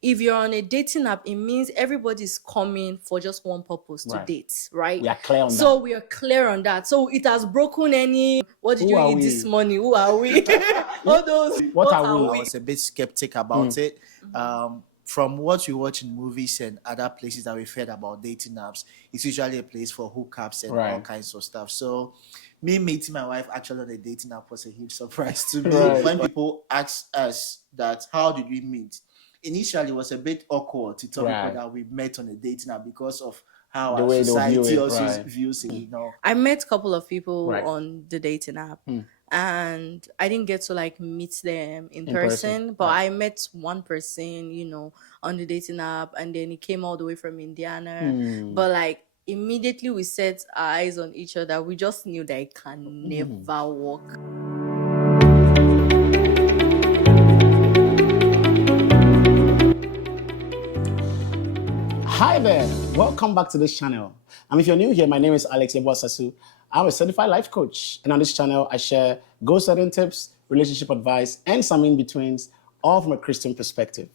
if you're on a dating app, it means everybody's coming for just one purpose to date, right? We are clear on So that. we are clear on that. So it has broken any, what did Who you are eat we? this morning? Who are we? All those, What are we? I was a bit skeptic about it. From what we watch in movies and other places that we've heard about dating apps, it's usually a place for hookups and all kinds of stuff. So me meeting my wife actually on a dating app was a huge surprise to me. When people ask us that, how did we meet? Initially, it was a bit awkward to tell people that we met on a dating app because of how The our way they'll view society it, also views it, you know. I met a couple of people on the dating app, and I didn't get to like meet them in person, but I met one person, on the dating app, and then he came all the way from Indiana. But like immediately we set our eyes on each other, we just knew that it can never work. Hi there, welcome back to this channel. If you're new here, my name is Alex Ebosasu. I'm a certified life coach, and on this channel, I share goal-setting tips, relationship advice, and some in-betweens, all from a Christian perspective.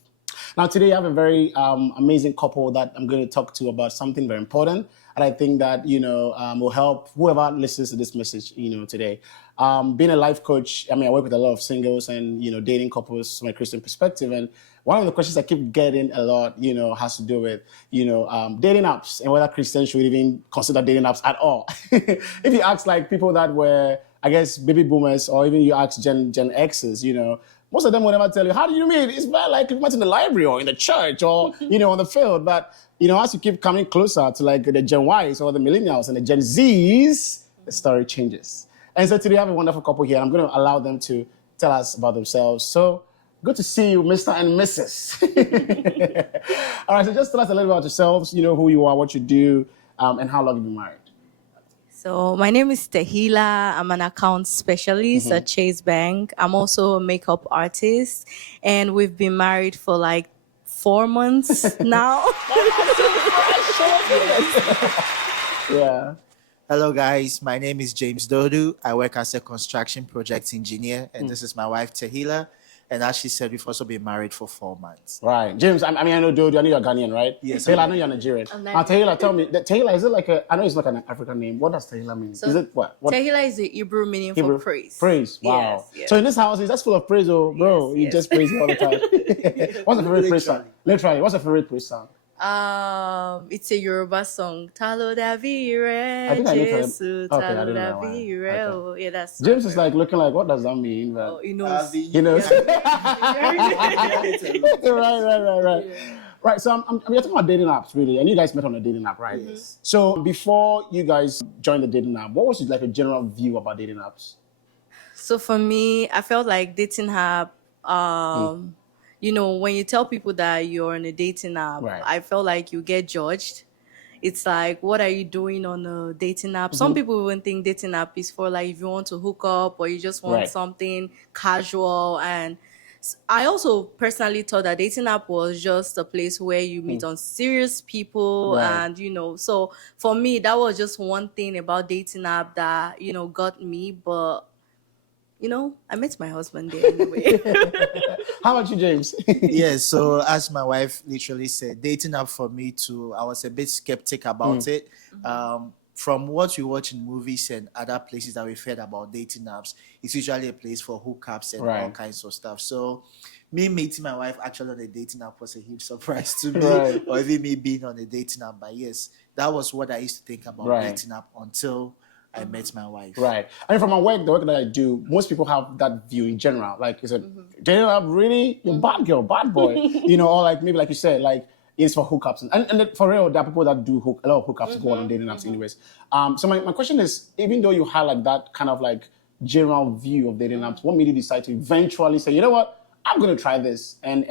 Now, today I have a very amazing couple that I'm going to talk to about something very important, and I think that will help whoever listens to this message today. Being a life coach, I work with a lot of singles and dating couples from a Christian perspective, and one of the questions I keep getting a lot, has to do with dating apps and whether Christians should even consider dating apps at all. If you ask like people that were, I guess, baby boomers, or even you ask Gen Xs, most of them will never tell you, how do you meet? It's not like you met in the library or in the church or, on the field. But, as you keep coming closer to like the Gen Ys or the millennials and the Gen Zs, the story changes. And so today I have a wonderful couple here. I'm going to allow them to tell us about themselves. So good to see you, Mr. and Mrs. All right, so just tell us a little about yourselves, who you are, what you do, and how long you've been married. So my name is Tehillah. I'm an account specialist at Chase Bank. I'm also a makeup artist, and we've been married for like 4 months now. Yeah. Hello guys, my name is James Doodoo. I work as a construction project engineer, and this is my wife Tehillah. And as she said, we've also been married for 4 months. Right. James, I know Dodo, I know you're Ghanaian, right? Yes. Tehillah, I know you're Nigerian. Now, Tehillah, tell me, Tehillah, is it like I know it's like an African name. What does Tehillah mean? So is it what? Tehillah is the Hebrew meaning for praise. Praise, wow. Yes. So in this house, that's full of praise, bro. You just praise me all the time. What's your favorite praise song? Literally, what's your favorite praise song? It's a Yoruba song. Talo Davire, I think I Jesu, Talo Davire. Oh, yeah, that's James is like looking like, what does that mean? But, he knows. He knows. Right. Yeah. Right, so we're talking about dating apps, really, and you guys met on a dating app, right? Yes. So before you guys joined the dating app, what was like a general view about dating apps? So for me, I felt like dating app, when you tell people that you're on a dating app, I felt like you get judged. It's like, what are you doing on a dating app? Some people even think dating app is for like if you want to hook up or you just want something casual. And I also personally thought that dating app was just a place where you meet on serious people. And, so for me, that was just one thing about dating app that, got me. But I met my husband there anyway. How about you, James? Yes, so as my wife literally said, dating app for me too, I was a bit skeptic about it. From what we watch in movies and other places that we've heard about dating apps, it's usually a place for hookups and all kinds of stuff. So me meeting my wife actually on a dating app was a huge surprise to me, or even me being on a dating app. But yes, that was what I used to think about dating app until I met my wife. Right. I mean, from my work, the work that I do, most people have that view in general. Like, is it dating app really? You're bad girl, bad boy. Or like maybe like you said, like it's for hookups. And for real, there are people that do a lot of hookups go on dating apps anyways. So my question is, even though you had like that kind of like general view of dating apps, what made you decide to eventually say, you know what, I'm going to try this? And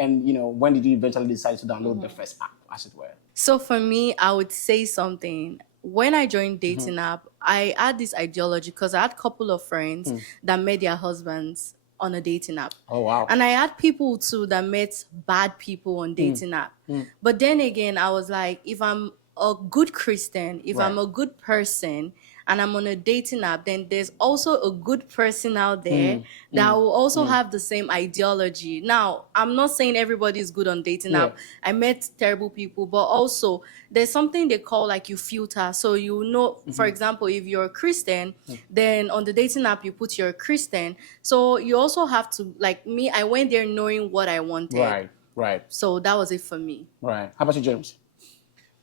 when did you eventually decide to download the first app, as it were? So for me, I would say something. When I joined dating app, I had this ideology because I had a couple of friends that met their husbands on a dating app. Oh, wow. And I had people too that met bad people on dating app. But then again, I was like, if I'm a good Christian, if I'm a good person, and I'm on a dating app, then there's also a good person out there that will also have the same ideology. Now, I'm not saying everybody is good on dating Yeah. app. I met terrible people, but also there's something they call like you filter. So you know, for example, if you're a Christian, then on the dating app you put you're a Christian. So you also have to, like me, I went there knowing what I wanted. Right. So that was it for me. Right. How about you, James?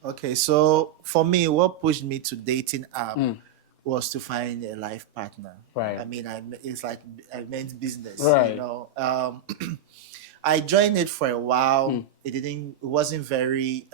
Okay, so for me, what pushed me to dating app was to find a life partner. Right. I mean, it's like I meant business. Right. You know, I joined it for a while. It wasn't very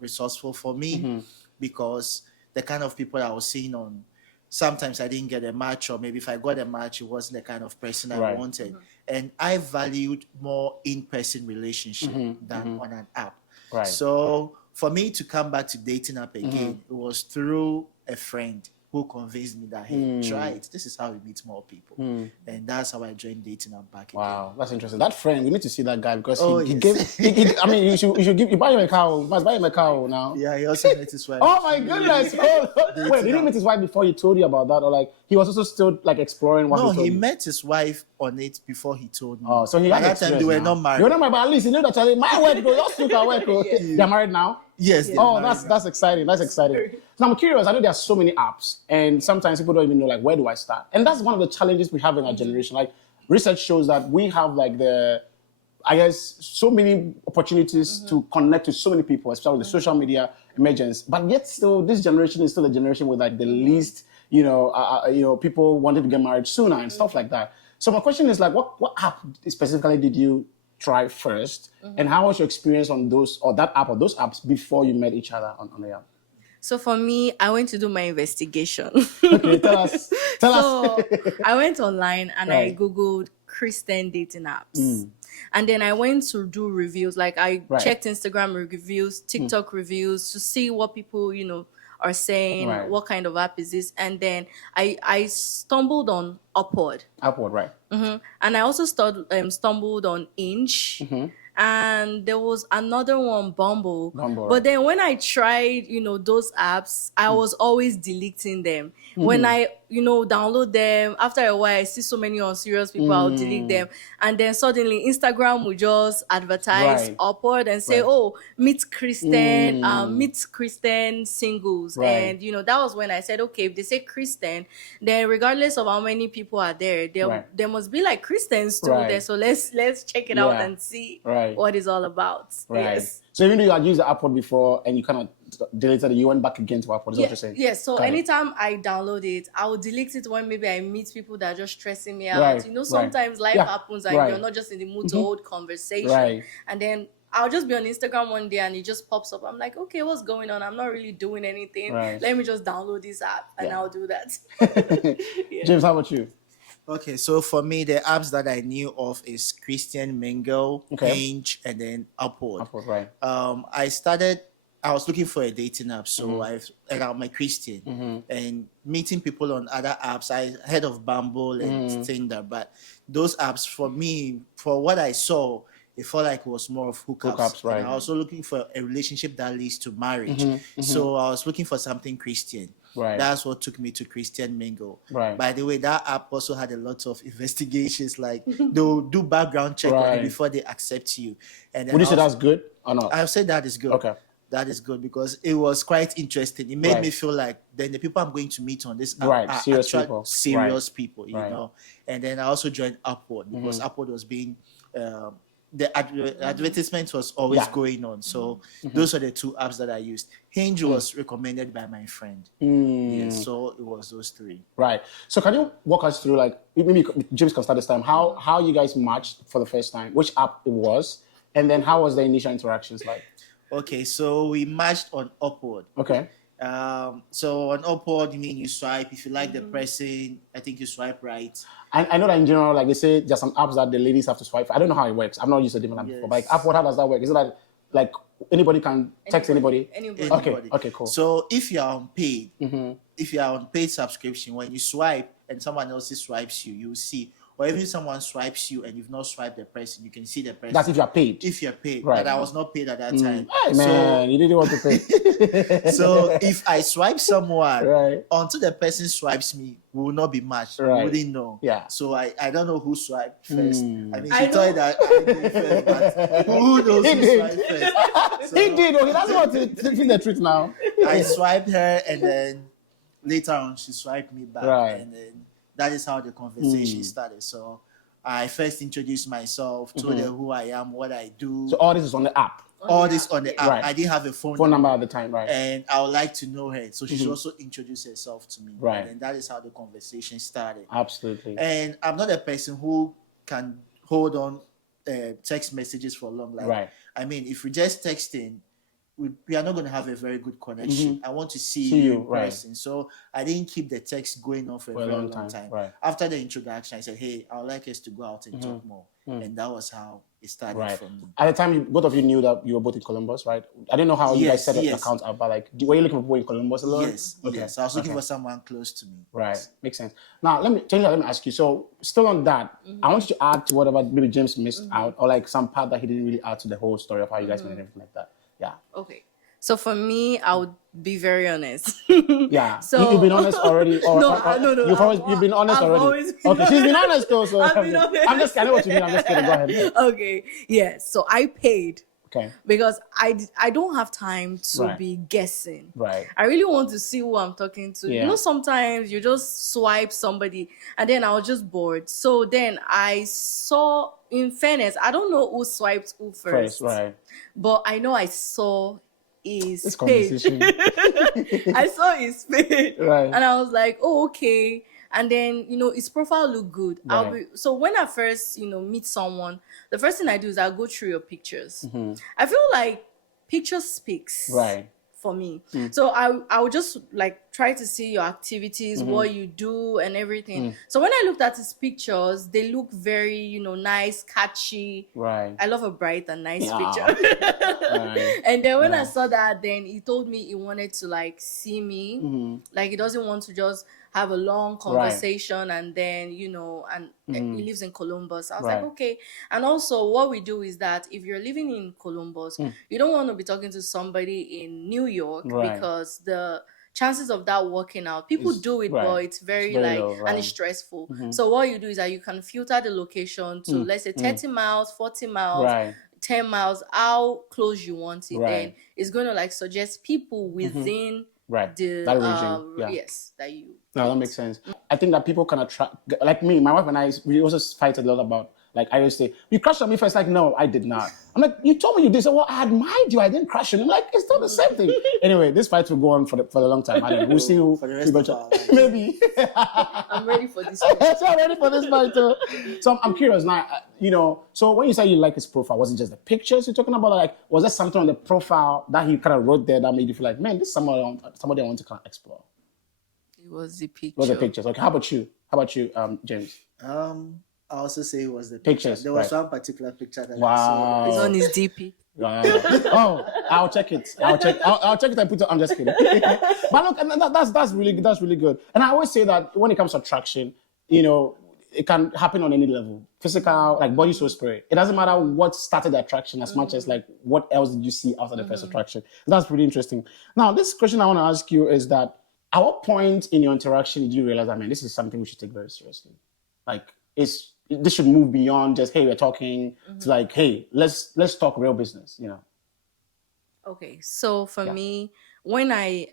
resourceful for me because the kind of people I was seeing on. Sometimes I didn't get a match, or maybe if I got a match, it wasn't the kind of person I wanted. And I valued more in-person relationship than on an app. Right. So for me to come back to dating app again, it was through a friend who convinced me that, hey, try it. This is how we meet more people. And that's how I joined dating app back again. Wow, that's interesting. That friend, we need to see that guy because he yes. gave. I mean, you should give. You buy him a cow. You must buy him a cow now. Yeah, he also met his wife. Oh my goodness! Oh, wait, did he meet his wife before he told you about that, or like he was also still like exploring what No, he told he you? met his wife on it before he told me. Oh, so he By had that time they were not married. They were not married, but at least you know that my work go, your still can work. They're married now. Yes. Oh, that's exciting. That's exciting. So I'm curious. I know there are so many apps, and sometimes people don't even know like where do I start. And that's one of the challenges we have in our generation. Like research shows that we have like I guess so many opportunities to connect to so many people, especially with the social media emergence. But yet still, this generation is still a generation with like the least, people wanted to get married sooner and stuff like that. So my question is like, what app specifically did you try first, and how was your experience on those or that app or those apps before you met each other on the app? So for me, I went to do my investigation. Okay, tell us. So I went online and I Right. Googled Christian dating apps. And then I went to do reviews. Like I checked Instagram reviews, TikTok reviews to see what people, are saying, what kind of app is this. And then I stumbled on Upward. Upward, right. And I also stumbled on Inch. And there was another one, Bumble. But then when I tried, those apps, I was always deleting them. When I, download them, after a while, I see so many unserious people, I'll delete them. And then suddenly Instagram will just advertise Upward and say, oh, meet Christian singles. And, that was when I said, okay, if they say Christian, then regardless of how many people are there, there must be like Christians too there. So let's check it out and see what it's all about. Right. Yes. So even though you had used the Upward before and you kind of deleted it, you went back again to Upward, is what you're saying? Yes. So anytime I download it, I will delete it when maybe I meet people that are just stressing me out. Sometimes life happens and you're not just in the mood to hold conversation. And then I'll just be on Instagram one day and it just pops up. I'm like, okay, what's going on? I'm not really doing anything. Let me just download this app and I'll do that. James, how about you? Okay, so for me, the apps that I knew of is Christian Mingle, Hinge, and then Upward. Upward, right. I was looking for a dating app, so I'm a Christian. And meeting people on other apps, I heard of Bumble and Tinder, but those apps for me, for what I saw, it felt like it was more of hookups. Right. And I was also looking for a relationship that leads to marriage. So I was looking for something Christian. Right. That's what took me to Christian Mingle. Right. By the way, that app also had a lot of investigations. Like they'll do background check on you before they accept you. And then would you say that's good or not? I'll say that is good. Okay. That is good because it was quite interesting. It made me feel like then the people I'm going to meet on this app are serious people, you know. And then I also joined Upward because Upward was being the advertisement was always going on. So those are the two apps that I used. Hinge was recommended by my friend. Yes, so it was those three. Right. So can you walk us through, like, maybe James can start this time, how you guys matched for the first time, which app it was, and then how was the initial interactions like? Okay, so we matched on Upward. Okay. So on Upward, you mean you swipe. If you like the person, I think you swipe right. I know that in general, like they say, there's some apps that the ladies have to swipe. I don't know how it works. I've not used a different app before. But like Upward, how does that work? Is it like anybody can text anybody? Anybody. Okay, cool. So if you are on paid, if you are on paid subscription, when you swipe and someone else swipes you, you will see But even if someone swipes you and you've not swiped the person, you can see the person. That's if you are paid. If you're paid. Right. But I was not paid at that time. Hey, man, you didn't want to pay. So if I swipe someone, right, until the person swipes me, we will not be matched. Right. We wouldn't know. Yeah. So I don't know who swiped first. I mean, she told that I did first, but who knows who swiped first? So, he did. He doesn't want to tell the truth now. I swiped her, and then later on she swiped me back, right. and then that is how the conversation started. So I first introduced myself, told her who I am, what I do. So all this is on the app. All this on the app. Right. I didn't have a phone number at the time, right? And I would like to know her, so she should also introduce herself to me. Right. And that is how the conversation started. Absolutely. And I'm not a person who can hold on text messages for long. Like, right. I mean, if we're just texting, we are not going to have a very good connection. I want to see you in person. Right. So I didn't keep the text going on for a very long time. Right. After the introduction, I said, hey, I would like us to go out and talk more. And that was how it started for me. At the time, both of you knew that you were both in Columbus, right? I didn't know how you guys set up your accounts up, but like, were you looking for people in Columbus a lot? Yes, yes. I was looking for someone close to me. Right, makes sense. Now, let me ask you. So, still on that, I want you to add to whatever maybe James missed out, or like some part that he didn't really add to the whole story of how you guys met and everything like that. Yeah. Okay. So for me, I would be very honest. Yeah. So you've been honest already, or no. You've been honest already. Okay, she's been honest though. So I'm just, I know what you mean. I'm just kidding. Go ahead. Okay. Yeah. So I paid. Okay. Because I don't have time to be guessing. Right. I really want to see who I'm talking to. Yeah. You know, sometimes you just swipe somebody and then I was just bored. So then I saw, in fairness, I don't know who swiped who first. Right. But I know I saw his page. I saw his page. Right. And I was like, oh, okay. And then, you know, his profile looked good. Right. So when I first, meet someone, the first thing I do is I go through your pictures. I feel like picture speaks. Right. For me. So I would just like try to see your activities, what you do and everything. So when I looked at his pictures, they look very, nice, catchy. Right. I love a bright and nice picture. Right. And then when I saw that, then he told me he wanted to like see me. Like he doesn't want to just have a long conversation and then, he lives in Columbus. I was like, okay. And also what we do is that if you're living in Columbus, you don't want to be talking to somebody in New York because the chances of that working out, people do it, but it's very low, and it's stressful. So what you do is that you can filter the location to, let's say 30 miles, 40 miles, 10 miles, how close you want it. Then it's going to like suggest people within the that region. Yes, that you. No, that makes sense. I think that people can attract, like me, my wife and I, we also fight a lot about, like, I always say, you crashed on me first. Like, no, I did not. I'm like, you told me you did. So, well, I admired you. I didn't crash on you. I'm like, it's not the same thing. Anyway, this fight will go on for a long time. I don't know. We'll see who. For the rest of our lives. Maybe. I'm ready for this fight. So I'm ready for this fight too. So I'm curious now, so when you say you like his profile, was it just the pictures you're talking about? Like, was there something on the profile that he kind of wrote there that made you feel like, man, this is somebody I want to kind of explore? It was the picture. It was the pictures. Okay, how about you, James? I also say it was the pictures. There was one particular picture that I Wow. saw. It's on his DP. Wow. Oh, I'll check it. I'll check it and put it. I'm just kidding. But look, and that's really good. And I always say that when it comes to attraction, it can happen on any level. Physical, like body, soul, spirit. It doesn't matter what started the attraction as much as like what else did you see after the first attraction. That's pretty interesting. Now, this question I want to ask you is that at what point in your interaction did you realize that, man, this is something we should take very seriously? Like, this should move beyond just, hey, we're talking, to like, hey, let's talk real business, Okay, so for me, when I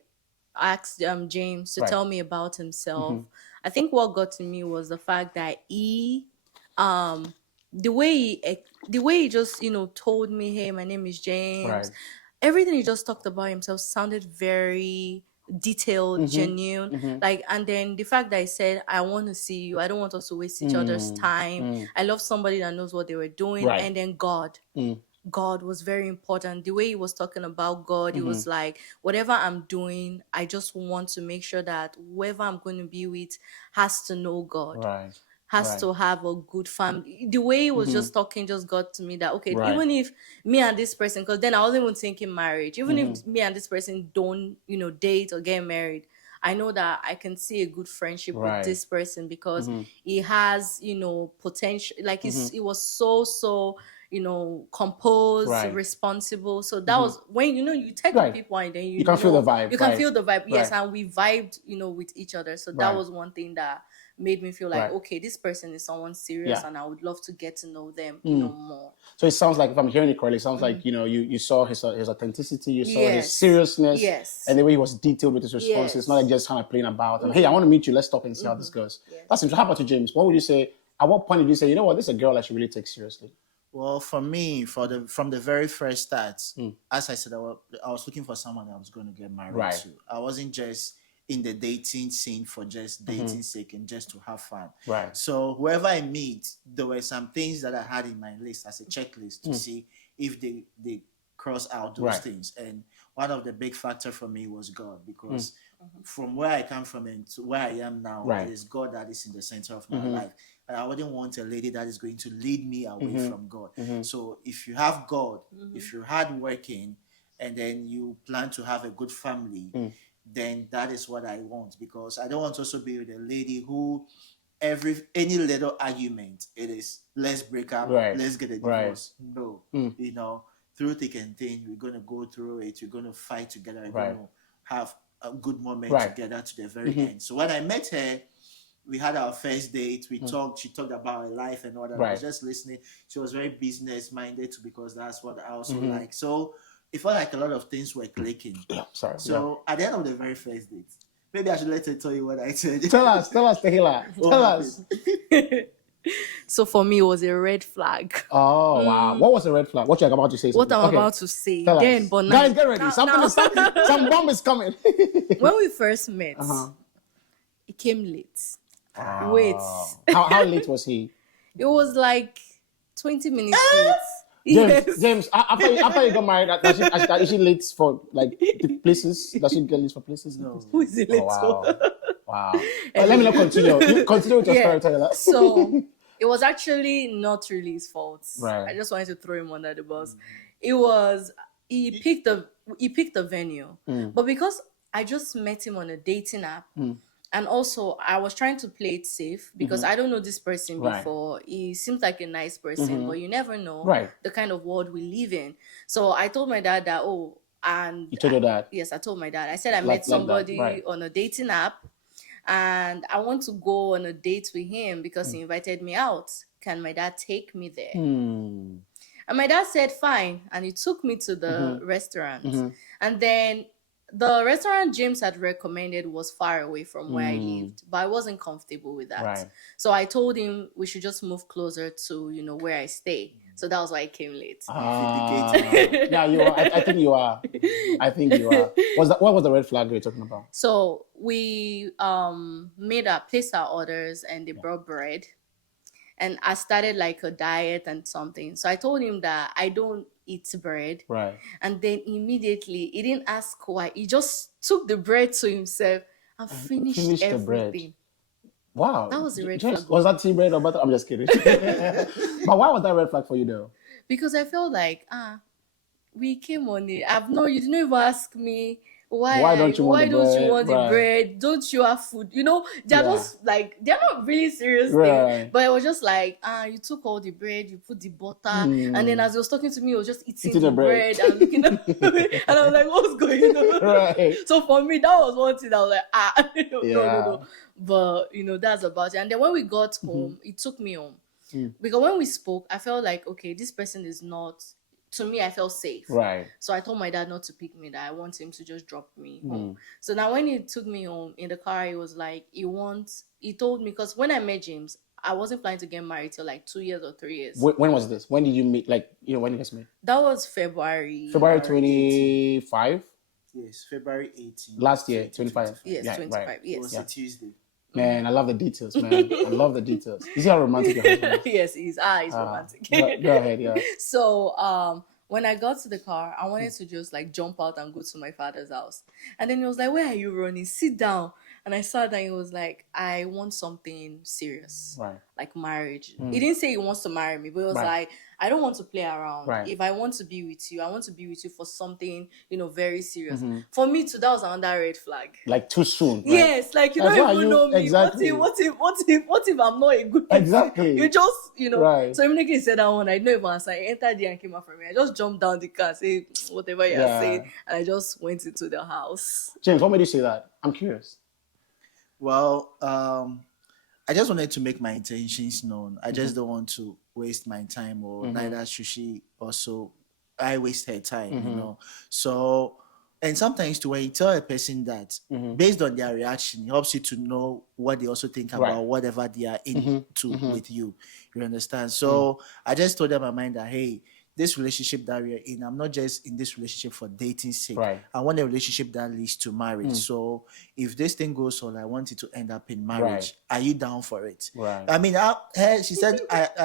asked James to tell me about himself, I think what got to me was the fact that he, the way he just told me, hey, my name is James. Everything he just talked about himself sounded very detailed, genuine. Like, and then the fact that I said, I want to see you, I don't want us to waste each other's time. I love somebody that knows what they were doing. And then God was very important. The way he was talking about God, he was like, whatever I'm doing, I just want to make sure that whoever I'm going to be with has to know God. Has to have a good family. The way he was just talking just got to me that, okay, even if me and this person, because then I wasn't even thinking marriage, even if me and this person don't, date or get married, I know that I can see a good friendship with Right. this person because he has, potential. Like he was so, composed, Right. responsible. So that was when you take Right. people and then You can feel the vibe, You can right. feel the vibe. Yes, Right. and we vibed, with each other. So that Right. was one thing that made me feel like, Right. okay, this person is someone serious, Yeah. and I would love to get to know them, more. So it sounds like, if I'm hearing it correctly, it sounds like, you saw his authenticity, you saw his Yes. seriousness, Yes. and the way he was detailed with his responses. It's not like just kind of playing about. And, hey, I want to meet you. Let's talk and see how this goes. Yes. That's interesting. How about you, James? What would you say? At what point did you say, you know what, this is a girl that she really takes seriously? Well, for me, from the very first start, as I said, I was looking for someone I was going to get married Right. to. I wasn't just in the dating scene for just dating sake and just to have fun. Right. So whoever I meet, there were some things that I had in my list as a checklist to see if they cross out those Right. things. And one of the big factor for me was God, because from where I come from and to where I am now, Right. it is God that is in the center of my life. And I wouldn't want a lady that is going to lead me away from God. So if you have God, if you're hardworking, and then you plan to have a good family, then that is what I want. Because I don't want to also be with a lady who any little argument, it is let's break up, Right. let's get a Right. divorce. No, through thick and thin, we're gonna go through it. We're gonna fight together. We're Right. gonna have a good moment Right. together to the very end. So when I met her, we had our first date. We talked. She talked about her life and all that. I was just listening. She was very business minded too, because that's what I also like. So it felt like a lot of things were clicking. Sorry. So at the end of the very first date, maybe I should let her tell you what I said. Tell us, Tehillah. Tell us. So for me, it was a red flag. Oh, wow. What was the red flag? What you're about to say? What I'm Okay. about to say. Tell Then, us. but now, Guys, get ready. Some bomb is coming. when we first met, he came late. Wait. How late was he? It was like 20 minutes late. James, after you got married, is she late for like the places? Does she get late for places? No. Who is it late Wow. to? Wow. Let me not continue. You continue with your story, Tehillah. So it was actually not really his fault. Right. I just wanted to throw him under the bus. It was he picked the venue, but because I just met him on a dating app. And also, I was trying to play it safe because I don't know this person before. He seems like a nice person, but you never know the kind of world we live in. So I told my dad that, and You told your dad? Yes, I told my dad. I said I met somebody on a dating app, and I want to go on a date with him because he invited me out. Can my dad take me there? And my dad said, fine. And he took me to the restaurant. And then the restaurant James had recommended was far away from where I lived, but I wasn't comfortable with that. Right. So I told him we should just move closer to, where I stay. So that was why I came late. Yeah, you are. I think you are. I think you are. What was the red flag you were talking about? So we placed our orders, and they brought bread. And I started like a diet and something. So I told him that I don't eat bread. Right. And then immediately, he didn't ask why. He just took the bread to himself and finished the everything. bread. Wow. That was a red James, flag. was that tea bread or butter? I'm just kidding. But why was that red flag for you though? Because I felt like, we came on it. You didn't even ask me. Why don't you want the bread? Don't you have food? They're just like, they're not really serious things. But it was just like, you took all the bread, you put the butter, and then as he was talking to me, he was just eating the bread and looking at me. And I was like, what's going on? Right. So for me, that was one thing I was like, no. But that's about it. And then when we got home, it took me home. Because when we spoke, I felt like, okay, this person is not, to me, I felt safe. Right. So I told my dad not to pick me, that I want him to just drop me home. So now when he took me home in the car, he was like, he told me, because when I met James, I wasn't planning to get married till like 2 years or 3 years. When was this? When did you meet? Like, when did you guys meet? That was February. February 25? Yes, February 18th. Last year, 25. Yes, yeah, 25. Right. Yes. It was a Tuesday. Man, I love the details, man. I love the details. You see how romantic your husband is? Yes, he's romantic. Go ahead, yeah. So, when I got to the car, I wanted to just like jump out and go to my father's house. And then he was like, where are you running? Sit down. And I sat down. He was like, I want something serious. Right. Like marriage. He didn't say he wants to marry me, but he was like, I don't want to play around. Right. If I want to be with you, I want to be with you for something, very serious. For me too, that was another red flag. Like too soon, right? Yes, like you Like, don't why are even you- know me. exactly. What if I'm not a good person? Exactly. You just, Right. So immediately he said that one, I didn't even answer. I entered there and came out from me. I just jumped down the car, say whatever you're Yeah. saying, and I just went into the house. James, what made you say that? I'm curious. Well, I just wanted to make my intentions known. I just don't want to waste my time, or neither should she also. I waste her time. So, and sometimes too, when you tell a person that, based on their reaction, it helps you to know what they also think Right. about whatever they are into with you. You understand? So I just told them my mind that, hey, this relationship that we're in, I'm not just in this relationship for dating's sake. Right. I want a relationship that leads to marriage. So if this thing goes on, I want it to end up in marriage. Right. Are you down for it? Right. I mean, she said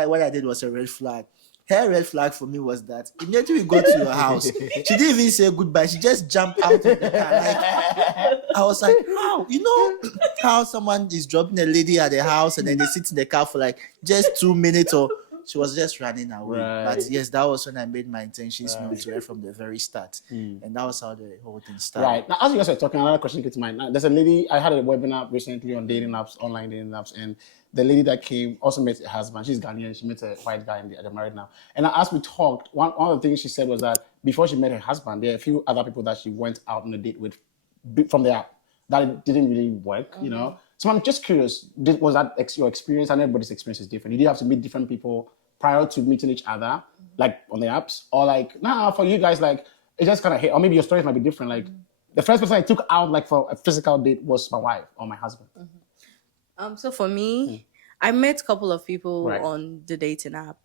what I did was a red flag. Her red flag for me was that immediately we got to your house, she didn't even say goodbye. She just jumped out of the car. Like, I was like, how? You know how someone is dropping a lady at the house and then they sit in the car for like just 2 minutes, or she was just running away. Right. But yes, that was when I made my intentions known to her from the very start. And that was how the whole thing started. Right. Now, as you guys are talking, another question came to mind. Now, there's a lady, I had a webinar recently on dating apps, online dating apps, and the lady that came also met a husband. She's Ghanaian. She met a white guy, and they're married now. And as we talked, one of the things she said was that before she met her husband, there are a few other people that she went out on a date with from the app that it didn't really work, So I'm just curious, was that your experience? And everybody's experience is different. Did you have to meet different people prior to meeting each other, like on the apps? Or like, nah, for you guys, like, it just kind of hit, or maybe your stories might be different. Like, the first person I took out like for a physical date was my wife or my husband. So for me, I met a couple of people Right. on the dating app,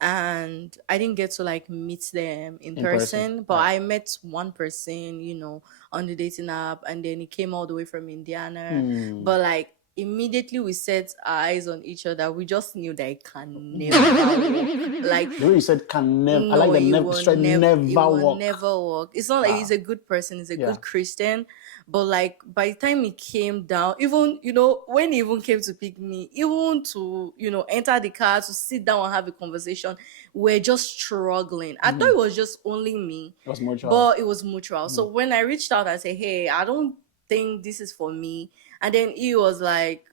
and I didn't get to like meet them in person, person, but right. I met one person, on the dating app, and then he came all the way from Indiana. But like immediately we set our eyes on each other, we just knew that it can never work. Like The way you said can never, I no, like the it never, will straight never, never it will work. never work. It's not like he's a good person, he's a Yeah. good Christian, but like by the time he came down, even when he even came to pick me, even to enter the car to sit down and have a conversation, we're just struggling. I thought it was just only me, It was mutual. but it was mutual. So when I reached out, I said, hey, I don't think this is for me, and then he was like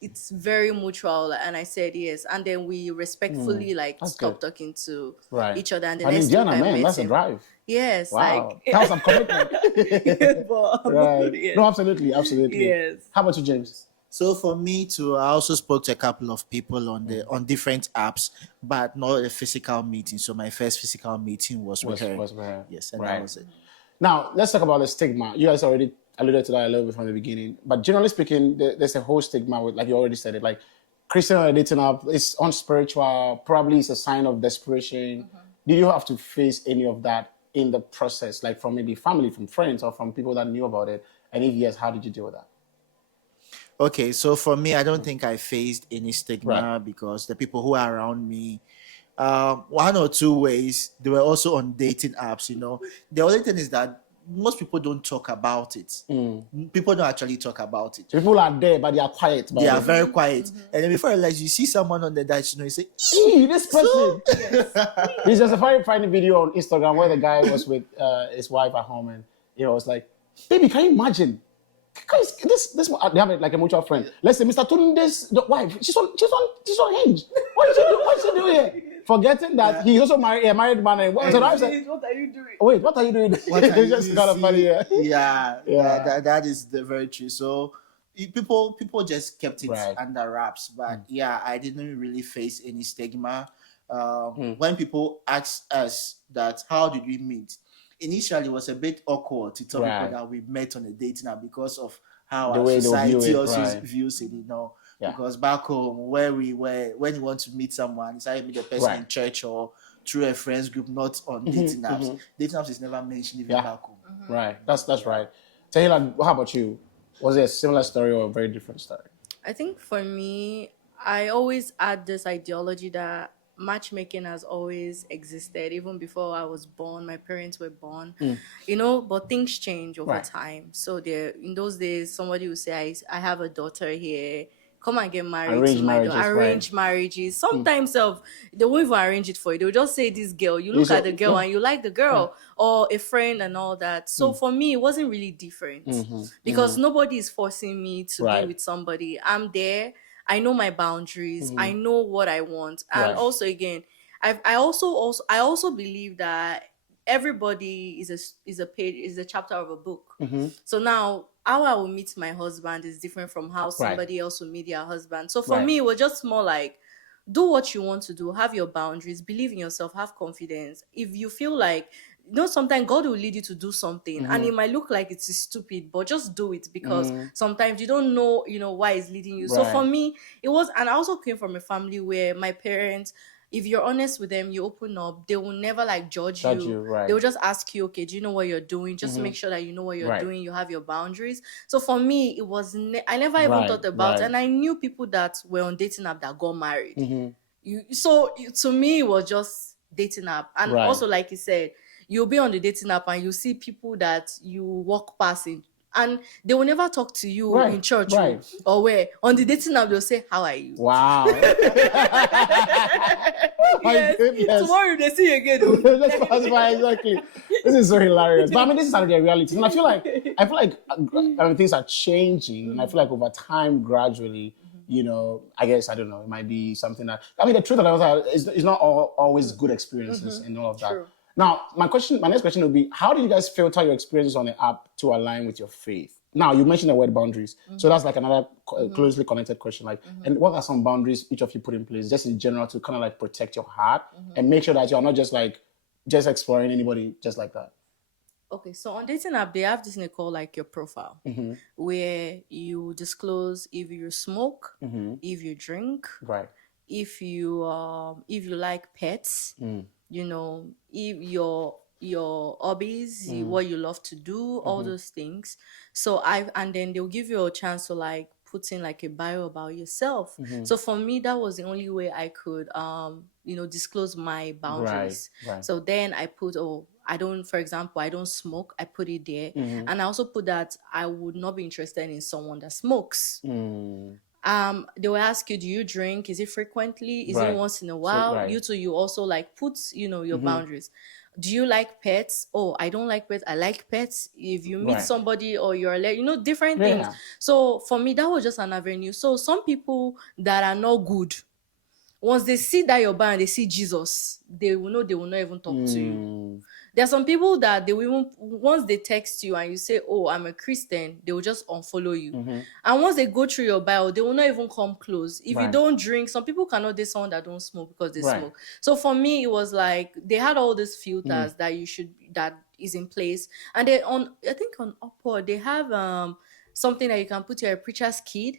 it's very mutual, and I said yes, and then we respectfully That's stopped good. talking to Right. each other, and the But next Indiana, week I man, met that's him. a drive. Yes, Wow. That was some commitment. Right. Yes. No, absolutely. Yes. How about you, James? So for me too, I also spoke to a couple of people on different apps, but not a physical meeting. So my first physical meeting was with her. Was with her. Yes, and Right. that was it. Now, let's talk about the stigma. You guys already alluded to that a little bit from the beginning. But generally speaking, there's a whole stigma with, like you already said it, like Christian on a dating app, it's unspiritual, probably it's a sign of desperation. Did you have to face any of that in the process, like from maybe family, from friends, or from people that knew about it? And if yes, how did you deal with that? Okay, so for me, I don't think I faced any stigma Right. because the people who are around me, one or two ways, they were also on dating apps. The only thing is that most people don't talk about it. People don't actually talk about it. People are there, but they are quiet. They are very quiet. And then before you realize, you see someone on the that you say, "Ee, this person." There's just a very funny video on Instagram where the guy was with his wife at home, and was like, "Baby, can you imagine? Guys, this they have like a mutual friend. Let's say Mr. Tunde's the wife. She's on Hinge. What is she doing here? Forgetting that he's also a married man. And so I said, What are you doing? wait, what are you doing? It's just kind of funny. Yeah. That is the very true. So people just kept it Right. under wraps. But yeah, I didn't really face any stigma. When people asked us that, how did we meet? Initially, it was a bit awkward to tell Right. people that we met on a date now because of how The our way they'll view society it, also right. views it, Yeah. Because back home, where we were, when you want to meet someone, it's either meet a person Right. in church or through a friends group, not on dating apps. Dating apps is never mentioned even Yeah. back home. Right. That's right. Tehillah, how about you? Was it a similar story or a very different story? I think for me, I always had this ideology that matchmaking has always existed, even before I was born. My parents were born, but things change over Right. time. So there, in those days, somebody would say, I have a daughter here. come and get married to Arranged my daughter. marriages, Arranged marriages. Sometimes they won't even arrange it for you. They'll just say this girl, you look at the girl and you like the girl, or a friend and all that. So for me, it wasn't really different because nobody is forcing me to be with somebody. I'm there. I know my boundaries. I know what I want. And also again, I also believe that everybody is a chapter of a book. So now how I will meet my husband is different from how somebody else will meet their husband. So for me, it was just more like, do what you want to do, have your boundaries, believe in yourself, have confidence. If you feel like, sometimes God will lead you to do something and it might look like it's stupid, but just do it because sometimes you don't know, why it's leading you. So for me, it was, and I also came from a family where my parents, if you're honest with them, you open up, they will never like judge you. They will just ask you, okay, do you know what you're doing? Just make sure that you know what you're doing. You have your boundaries. So for me, it was, I never even thought about, and I knew people that were on dating app that got married. To me, it was just dating app. And also, like you said, you'll be on the dating app and you see people that you walk past and they will never talk to you in church or where. On the dating app, they'll say, how are you? Wow. Yes. Tomorrow they see you again. That's exactly. This is so hilarious. But I mean, this is how the reality. And I feel like things are changing. And I feel like over time, gradually, I guess, I don't know, it might be something that, I mean, the truth of it is not always good experiences and all of that. True. Now, my next question would be, how do you guys filter your experiences on the app to align with your faith? Now, you mentioned the word boundaries. So that's like another closely connected question. Like, and what are some boundaries each of you put in place, just in general, to kind of like protect your heart and make sure that you're not just exploring anybody just like that? Okay, so on dating app, they have this thing called like your profile, where you disclose if you smoke, if you drink, if you like pets, if your hobbies, what you love to do, all those things. So and then they'll give you a chance to like put in like a bio about yourself. So for me, that was the only way I could disclose my boundaries. So then I put, for example, I don't smoke. I put it there. And I also put that I would not be interested in someone that smokes. They will ask you, do you drink? Is it frequently? Is it once in a while? You also like put, your boundaries. Do you like pets? Oh, I don't like pets. I like pets. If you meet somebody or you're different things. So for me, that was just an avenue. So some people that are not good, once they see that you're bad and they see Jesus, they will know they will not even talk to you. There are some people that they will even, once they text you and you say, oh, I'm a Christian, they will just unfollow you. And once they go through your bio, they will not even come close. If you don't drink, some people cannot date someone that don't smoke because they smoke. So for me, it was like they had all these filters that is in place. And then I think on Upwork, they have something that you can put your preacher's kid.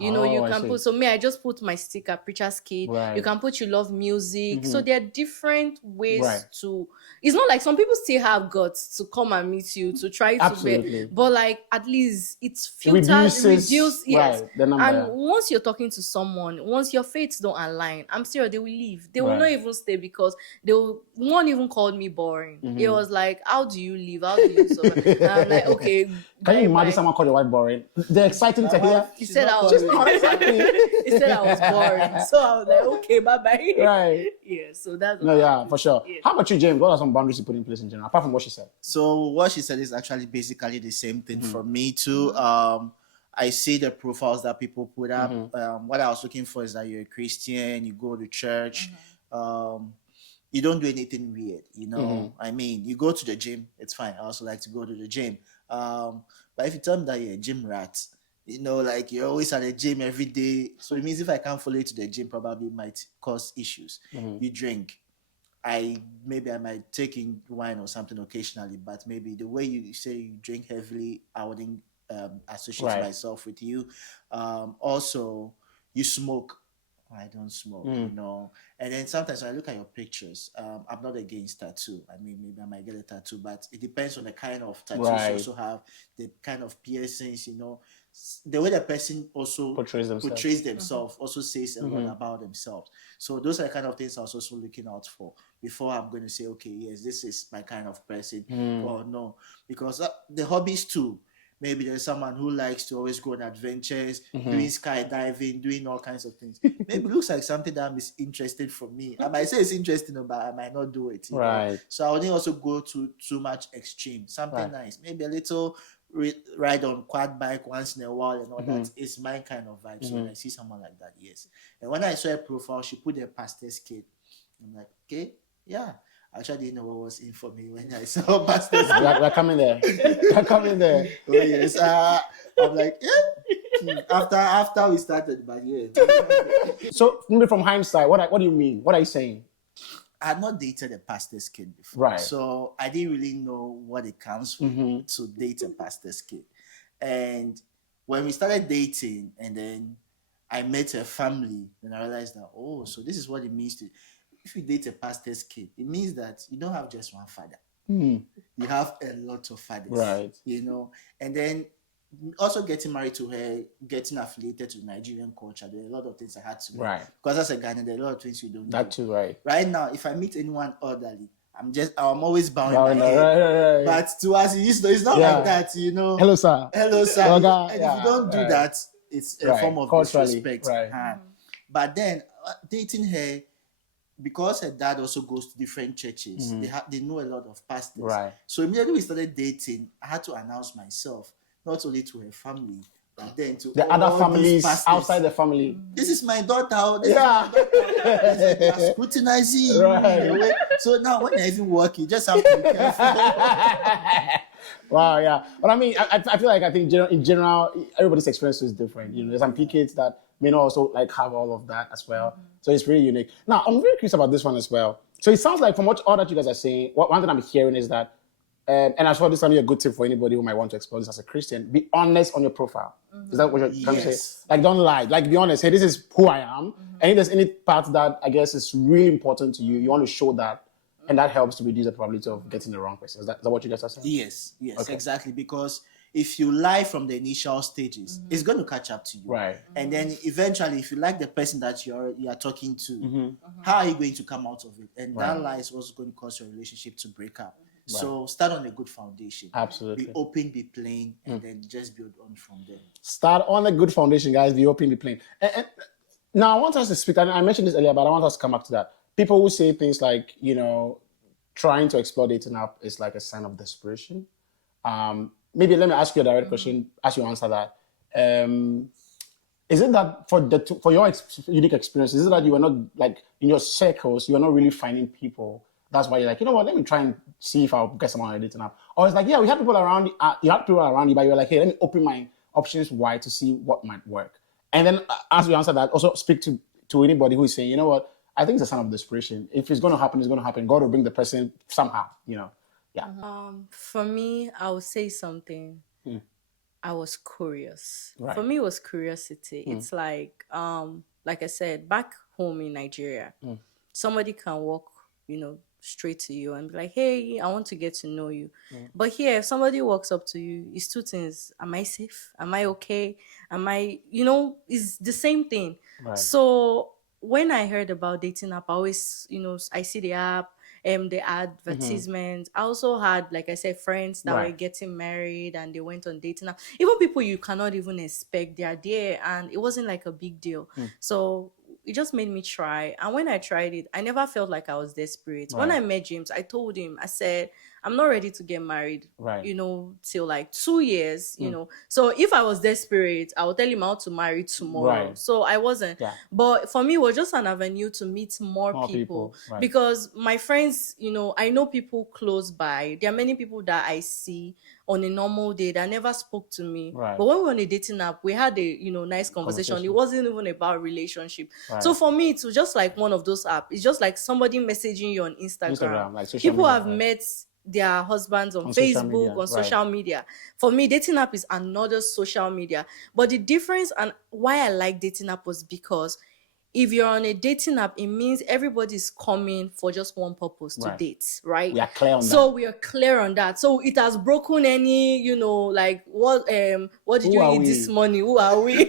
You can put, so me, I just put my sticker, preacher's kid. You can put you love music. So there are different ways to, it's not like some people still have guts to come and meet you to try to be, but like at least it's filtered, reduced, yes. And once you're talking to someone, once your faiths don't align, I'm serious, they will leave. They will not even stay because one even called me boring. It was like, how do you leave? How do you survive? And I'm like, okay. Can you imagine someone called your wife boring? They're exciting to hear. He said I was he said I was boring. So I was like, okay, bye-bye. Yeah, so that's for sure. Yeah. How about you, James? What are some boundaries you put in place in general, apart from what she said? So what she said is actually basically the same thing for me too. I see the profiles that people put up. What I was looking for is that you're a Christian, you go to church, you don't do anything weird, I mean, you go to the gym, it's fine. I also like to go to the gym. But if you tell me that you're a gym rat, like you're always at the gym every day, so it means if I can't follow you to the gym, probably might cause issues. You drink. I might take in wine or something occasionally, but maybe the way you say you drink heavily, I wouldn't associate myself with you. Also, you smoke. I don't smoke, And then sometimes when I look at your pictures, I'm not against tattoo. I mean, maybe I might get a tattoo, but it depends on the kind of tattoos you also have, the kind of piercings, the way the person also portrays themselves also says a lot about themselves. So those are the kind of things I was also looking out for before I'm going to say, okay, yes, this is my kind of person or no. Because the hobbies too, Maybe there's someone who likes to always go on adventures, doing skydiving, doing all kinds of things. Maybe it looks like something that is interesting for me. I might say it's interesting, but I might not do it. Right. So I wouldn't also go to too much extreme. Something nice. Maybe a little ride on quad bike once in a while and all that is my kind of vibe. So when I see someone like that, yes. And when I saw a profile, she put a pastor's kid. I'm like, okay, yeah. I actually didn't know what was in for me when I saw pastor's kid. We're coming there. We're coming there. Oh, yes. I'm like, yeah. After we started, but yeah. So maybe from hindsight, what do you mean? What are you saying? I had not dated a pastor's kid before. Right. So I didn't really know what it comes with to date a pastor's kid. And when we started dating and then I met her family, then I realized that, oh, so this is what it means to, if you date a pastor's kid, it means that you don't have just one father. You have a lot of fathers. Right. And then also getting married to her, getting affiliated to Nigerian culture, there are a lot of things I had to learn. Right. Because as a Ghanaian, there are a lot of things you don't know. That too, right. Right now, if I meet anyone elderly, I'm always bowing my head. Right. But to us, it's not like that, Hello, sir. Hello, sir. And if you don't do that, it's a form of disrespect. Right. But then, dating her, because her dad also goes to different churches, they know a lot of pastors. Right. So immediately we started dating, I had to announce myself, not only to her family, but then to the all other families outside the family. This is my daughter. They are scrutinizing. Right. So now when you're even working, you just have to be careful. Wow, yeah. But I mean, I feel like in general, everybody's experience is different. There's some kids that may not also like have all of that as well. So it's really unique. Now, I'm very curious about this one as well. So it sounds like from all that you guys are saying, one thing I'm hearing is that, and I thought this might be a good tip for anybody who might want to explore this as a Christian, be honest on your profile. Is that what you're trying to say? Like, don't lie. Like, be honest. Hey, this is who I am. And if there's any part that I guess is really important to you, you want to show that. And that helps to reduce the probability of getting the wrong person. Is that what you guys are saying? Yes, okay. Exactly. Because if you lie from the initial stages, it's going to catch up to you. Right. And then eventually, if you like the person that you are talking to, how are you going to come out of it? And that lie is also going to cause your relationship to break up. Right. So start on a good foundation. Absolutely. Be open, be plain, and then just build on from there. Start on a good foundation, guys. Be open, be plain. And now I want us to speak, and I mentioned this earlier, but I want us to come back to that. People who say things like, trying to explore dating app is like a sign of desperation. Maybe let me ask you a direct question as you answer that. Is it that for your unique experience, is it that you are not, like, in your circles, you are not really finding people? That's why you're like, let me try and see if I'll get someone on a dating app. Or it's like, yeah, we have people around you, but you're like, hey, let me open my options wide to see what might work. And then as you answer that, also speak to anybody who is saying, you know what, I think it's a sign of desperation. If it's going to happen, it's going to happen. God will bring the person somehow, Yeah. For me, I would say something. I was curious. Right. For me, it was curiosity. It's like I said, back home in Nigeria, somebody can walk, straight to you and be like, hey, I want to get to know you. But here, if somebody walks up to you, it's two things. Am I safe? Am I okay? Am I, it's the same thing. Right. So when I heard about dating app, I always, I see the app, the advertisements. I also had, like I said, friends that were getting married and they went on dating app. Even people you cannot even expect, they are there, and it wasn't like a big deal. So it just made me try. And when I tried it, I never felt like I was desperate. Right. When I met James, I told him, I said, I'm not ready to get married, till like 2 years, So if I was desperate, I would tell him I want to marry tomorrow. Right. So I wasn't. Yeah. But for me, it was just an avenue to meet more people. Right. Because my friends, I know people close by. There are many people that I see on a normal day that never spoke to me. Right. But when we were on a dating app, we had a nice conversation. It wasn't even about relationship. Right. So for me, it was just like one of those apps. It's just like somebody messaging you on Instagram. Like people media, have met their husbands on Facebook, on social media. For me, dating app is another social media. But the difference and why I like dating app was because if you're on a dating app, it means everybody's coming for just one purpose, to date, right? We are clear on that. So we are clear on that. So it has broken any, like, what did you eat this morning? Who are we?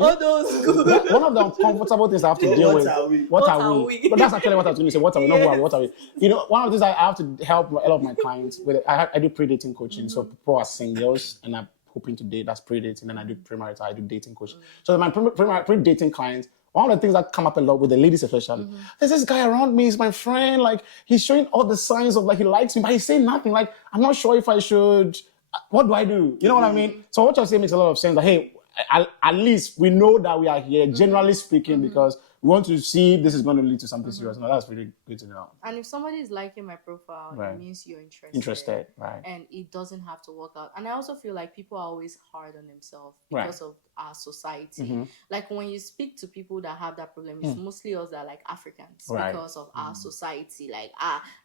All those good. One of the uncomfortable things I have to deal with. What are we? But that's actually what I was going to say. What are we? Not who are we? What are we? One of the things I have to help a lot of my clients with. I do pre-dating coaching. So people are singles and hoping to date, that's pre-dating, and I do premarital, I do dating coach. So my pre-dating clients, one of the things that come up a lot with the ladies especially, there's this guy around me, he's my friend, like he's showing all the signs of like he likes me, but he's saying nothing. Like, I'm not sure if I should, what do I do? You know what I mean? So what you're saying makes a lot of sense. That, hey, at least we know that we are here, generally speaking, because we want to see if this is going to lead to something serious. No, that's really good to know. And if somebody is liking my profile, it means you're interested. Interested, right. And it doesn't have to work out. And I also feel like people are always hard on themselves because of our society. Like when you speak to people that have that problem, it's mostly us that are like Africans because of our society. Like,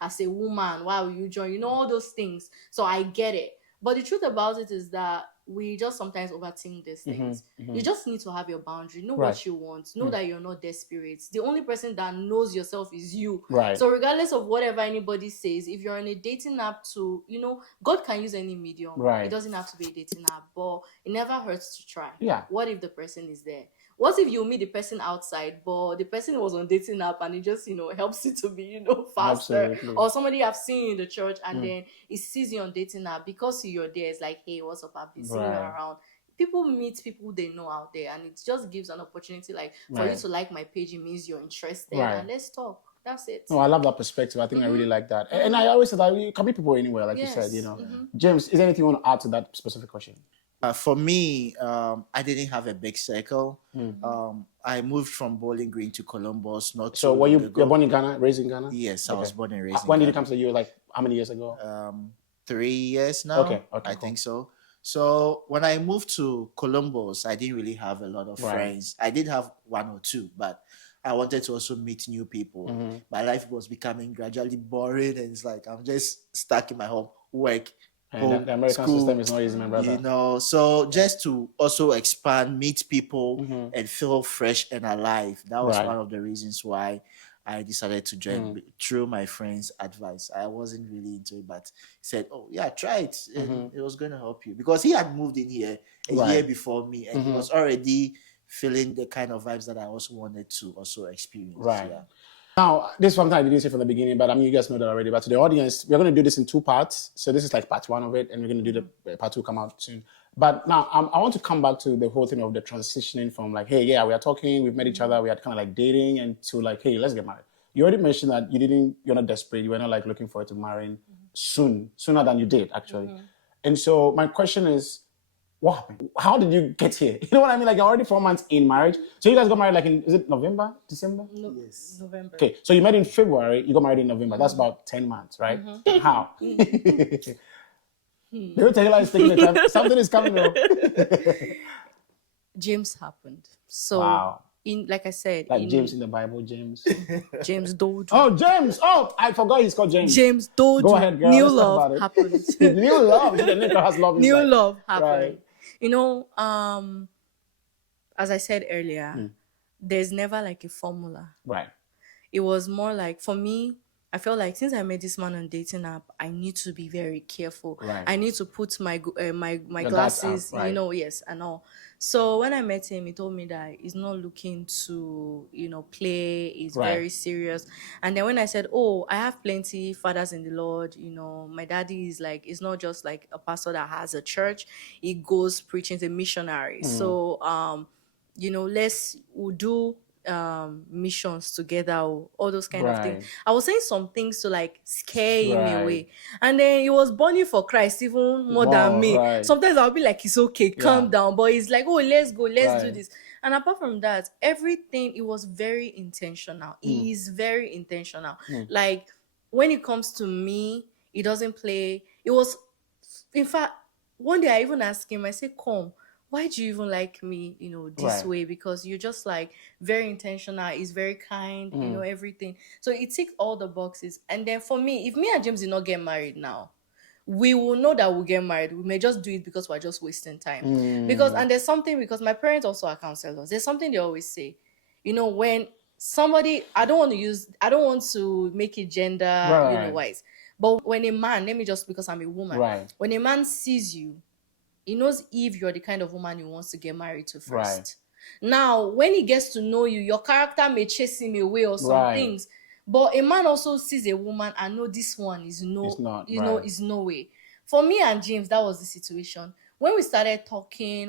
as a woman, why will you join? You know, all those things. So I get it. But the truth about it is that we just sometimes overthink these things. You just need to have your boundary. Know what you want. Know that you're not desperate. The only person that knows yourself is you. So regardless of whatever anybody says, if you're on a dating app to, you know, God can use any medium. It doesn't have to be a dating app, but it never hurts to try. What if the person is there? What if you meet the person outside, but the person was on dating app and it just, you know, helps you to be, you know, faster? Absolutely. Or somebody I've seen you in the church and then he sees you on dating app because you're there. It's like, hey, what's up? I've been seeing you around. People meet people they know out there, and it just gives an opportunity, like, for you to like my page, it means you're interested, and let's talk. That's it. No, I love that perspective. I think I really like that. And I always say that you can meet people anywhere, like you said, you know. James, is there anything you want to add to that specific question? For me, I didn't have a big circle. I moved from Bowling Green to Columbus. So were you're born in Ghana, raised in Ghana? Yes, I was born and raised in Ghana. When did you come to the US? Like, how many years ago? 3 years now. Okay, I think so. So when I moved to Columbus, I didn't really have a lot of friends. I did have one or two, but I wanted to also meet new people. My life was becoming gradually boring, and it's like I'm just stuck in my home, work, and the American system is not easy, my brother. You know, so just to also expand, meet people, and feel fresh and alive. That was one of the reasons why I decided to join through my friend's advice. I wasn't really into it, but he said, "Oh yeah, try it. And it was going to help you," because he had moved in here a year before me, and he was already feeling the kind of vibes that I also wanted to also experience. Yeah. Now, this is something I didn't say from the beginning, but I mean, you guys know that already. But to the audience, we're going to do this in 2 parts. So this is like part 1 of it, and we're going to do the part 2 come out soon. But now, I want to come back to the whole thing of the transitioning from like, hey, yeah, we are talking, we've met each other, we had kind of like dating, and to like, hey, let's get married. You already mentioned that you're not desperate, you were not like looking forward to marrying sooner than you did, actually. And so my question is, what happened? How did you get here? You know what I mean? Like, you're already 4 months in marriage. So you guys got married like in, is it November, December? No, yes. November. Okay, so you met in February, you got married in November. That's about 10 months, right? How? The Tehillah is taking the time. Something is coming up. James happened. So, like I said. Like James in the Bible, James. James Doodoo. Oh, James. Oh, I forgot he's called James. James Doodoo. Go ahead, girl. New love happened. New love. The nigga has love. New love happened. Right. You know, as I said earlier, there's never like a formula. Right. It was more like, for me, I felt like since I met this man on dating app, I need to be very careful. Right. I need to put my glasses, you know, and all. So when I met him, he told me that he's not looking to, you know, play. He's very serious. And then when I said, oh, I have plenty fathers in the Lord, you know, my daddy is like, it's not just like a pastor that has a church. He goes preaching, a missionary. So, you know, we'll do missions together, all those kind of things. I was saying some things to like scare him away, and then he was burning for Christ even more than me. Sometimes I'll be like, it's okay, calm down, but he's like, oh, let's go, let's do this. And apart from that, everything, it was very intentional. He is very intentional. Like, when it comes to me, he doesn't play. It was, in fact, one day I even asked him, I said, come, why do you even like me, you know, this way? Because you're just like very intentional. He's very kind, you know, everything. So it ticked all the boxes. And then for me, if me and James did not get married now, we will know that we'll get married. We may just do it because we're just wasting time. And there's something, because my parents also are counselors. There's something they always say, you know, when somebody, I don't want to make it gender, you know, wise. But when a man, let me just, because I'm a woman, when a man sees you, he knows if you're the kind of woman he wants to get married to first. Now, when he gets to know you, your character may chase him away or some things. But a man also sees a woman and know this one is no way. For me and James, that was the situation. when he started talking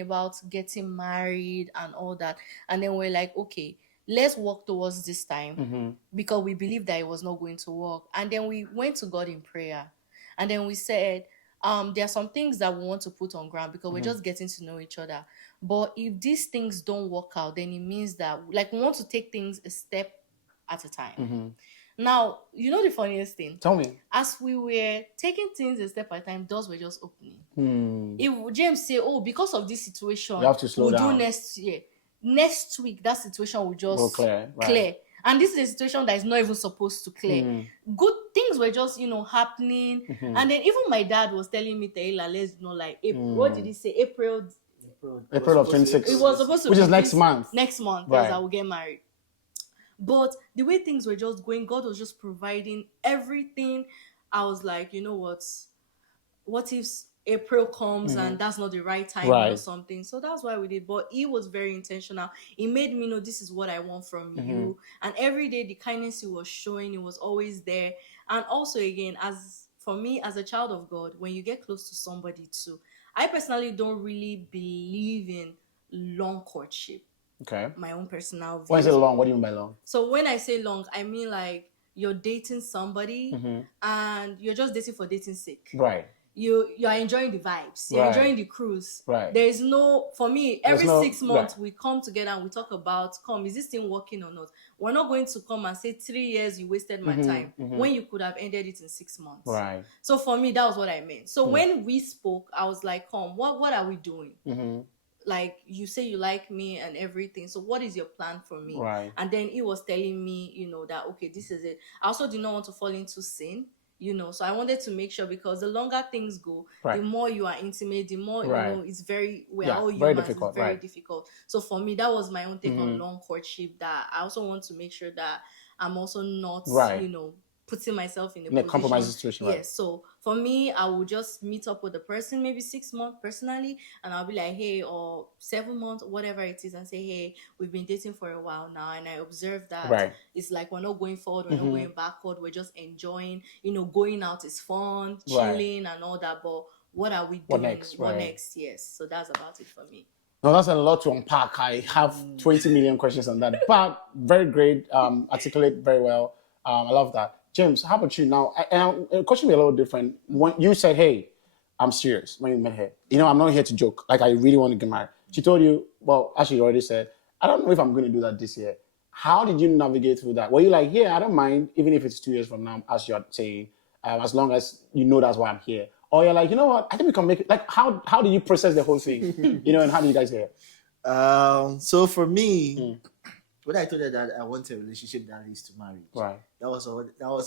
about getting married and all that, and then we're like, okay, let's work towards this time, because we believed that it was not going to work. And then we went to God in prayer, and then we said, there are some things that we want to put on ground, because we're just getting to know each other. But if these things don't work out, then it means that, like, we want to take things a step at a time. Now, you know the funniest thing? Tell me. As we were taking things a step at a time, doors were just opening. If James say, oh, because of this situation, You have to slow we'll down. do next year. Next week, that situation will just Will clear, right. clear. And this is a situation that is not even supposed to clear. Good things were just, happening. And then even my dad was telling me, Tehillah, let's like April. What did he say? April April of 26. It was supposed to which be is next month. Next month, Right. yes, I will get married. But the way things were just going, God was just providing everything. I was like, you know what if April comes and that's not the right time or something? So that's why we did. But he was very intentional. He made me know this is what I want from you. And every day the kindness he was showing, it was always there. And also, again, as for me, as a child of God, when you get close to somebody too, I personally don't really believe in long courtship. Okay. My own personal view. When is it long? What do you mean by long? So when I say long, I mean like you're dating somebody and you're just dating for dating's sake. Right. You are enjoying the vibes. You're enjoying the cruise. Right. There is no, for me, every 6 months we come together and we talk about, is this thing working or not? We're not going to come and say 3 years you wasted my time when you could have ended it in 6 months. Right. So for me, that was what I meant. So when we spoke, I was like, what are we doing? Like, you say you like me and everything, so what is your plan for me? Right. And then he was telling me, that, okay, this is it. I also did not want to fall into sin, so I wanted to make sure, because the longer things go, the more you are intimate, the more, it's very, we're all humans, difficult, it's very difficult. So for me, that was my own take on long courtship, that I also want to make sure that I'm also not, putting myself in a compromising situation. Yes. Right. So for me, I will just meet up with the person maybe 6 months personally, and I'll be like, hey, or 7 months, whatever it is, and say, hey, we've been dating for a while now, and I observe that it's like we're not going forward, we're not going backward, we're just enjoying, going out is fun, chilling and all that, but what are we doing? What next? What next? Yes. So that's about it for me. No, that's a lot to unpack. I have 20 million questions on that, but very great, articulate very well. I love that. James, how about you now? The question will be a little different. When you said, hey, I'm serious when you met her. I'm not here to joke. Like, I really want to get married. She told you, well, actually, you already said, I don't know if I'm going to do that this year. How did you navigate through that? Were you like, yeah, I don't mind, even if it's 2 years from now, as you're saying, as long as you know that's why I'm here. Or you're like, you know what, I think we can make it. Like, how do you process the whole thing? And how do you guys get it? So for me, when I told her that I want a relationship that leads to marriage, right, that was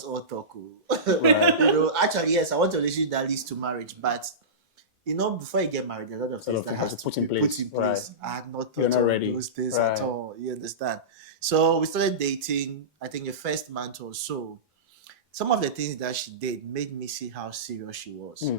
all talk. Right. Actually, yes, I want a relationship that leads to marriage, but before you get married, there are a lot of things that have to be put in place. Right. I had not thought of those things at all. You understand? So we started dating. I think the first month or so, some of the things that she did made me see how serious she was,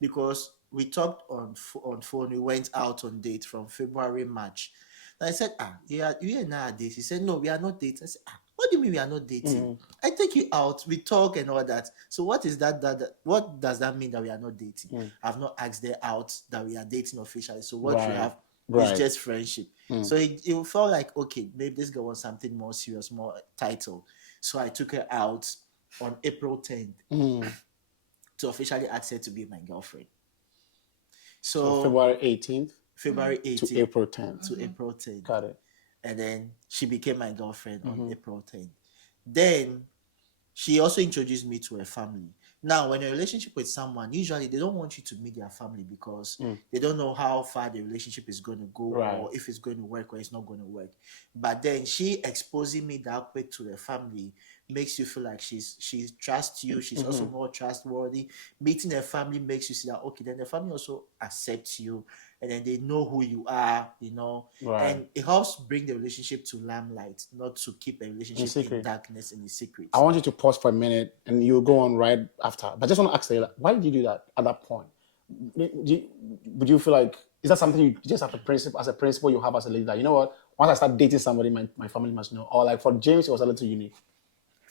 because we talked on phone. We went out on date from February, March. And I said, you and I are dating. He said, no, we are not dating. I said, what do you mean we are not dating? I take you out, we talk and all that. So what is that what does that mean that we are not dating? I've not asked her out that we are dating officially. So what we have is just friendship. So it felt like, okay, maybe this girl wants something more serious, more titled. So I took her out on April 10th to officially ask her to be my girlfriend. So February 18th? February 18th to April 10th. To April 10th. Got it. And then she became my girlfriend on April 10th. Then she also introduced me to her family. Now, when you're in a relationship with someone, usually they don't want you to meet their family because they don't know how far the relationship is going to go or if it's going to work or it's not going to work. But then she exposing me that quick to the family makes you feel like she trusts you. She's also more trustworthy. Meeting her family makes you see that, okay, then the family also accepts you and then they know who you are, and it helps bring the relationship to limelight, not to keep a relationship in darkness and in secret. I want you to pause for a minute and you'll go on right after. But I just want to ask you, why did you do that at that point? Would you feel like, is that something you just have as a principle you have as a leader? That, you know what, once I start dating somebody, my family must know? Or like for James, it was a little unique.